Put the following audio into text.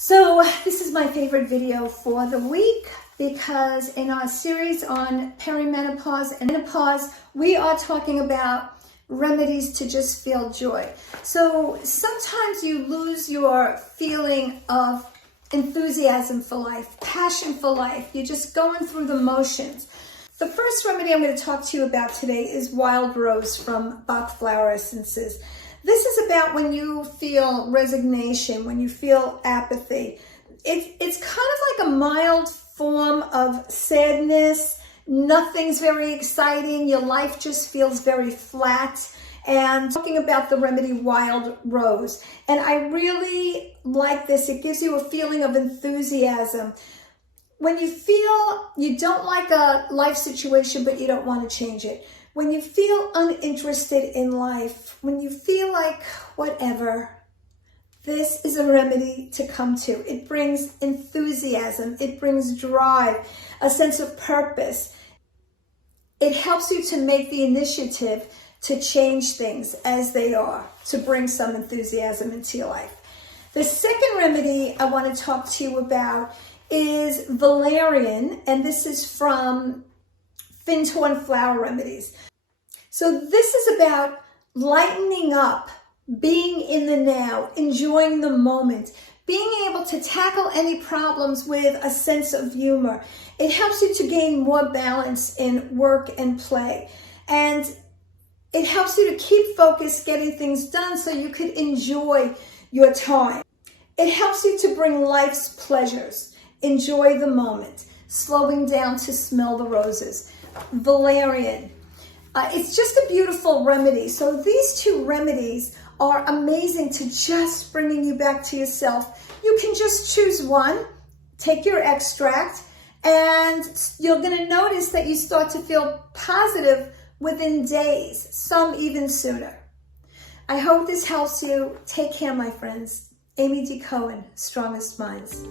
So this is my favorite video for the week because in our series on perimenopause and menopause, we are talking about remedies to just feel joy. So sometimes you lose your feeling of enthusiasm for life, passion for life. You're just going through the motions. The first remedy I'm going to talk to you about today is Wild Rose from Bach Flower Essences. This is about when you feel resignation, when you feel apathy. It's kind of like a mild form of sadness. Nothing's very exciting. Your life just feels very flat. And talking about the remedy Wild Rose. And I really like this. It gives you a feeling of enthusiasm. When you feel you don't like a life situation, but you don't want to change it. When you feel uninterested in life, when you feel like whatever, this is a remedy to come to. It brings enthusiasm. It brings drive, a sense of purpose. It helps you to make the initiative to change things as they are, to bring some enthusiasm into your life. The second remedy I want to talk to you about is valerian, and this is from Fintorn Flower Remedies. So this is about lightening up, being in the now, enjoying the moment, being able to tackle any problems with a sense of humor. It helps you to gain more balance in work and play. And it helps you to keep focused, getting things done so you could enjoy your time. It helps you to bring life's pleasures, enjoy the moment, slowing down to smell the roses. Valerian. It's just a beautiful remedy. So these two remedies are amazing to just bringing you back to yourself. You can just choose one, take your extract, and you're going to notice that you start to feel positive within days, some even sooner. I hope this helps you. Take care, my friends. Amy D. Cohen, Strongest Minds.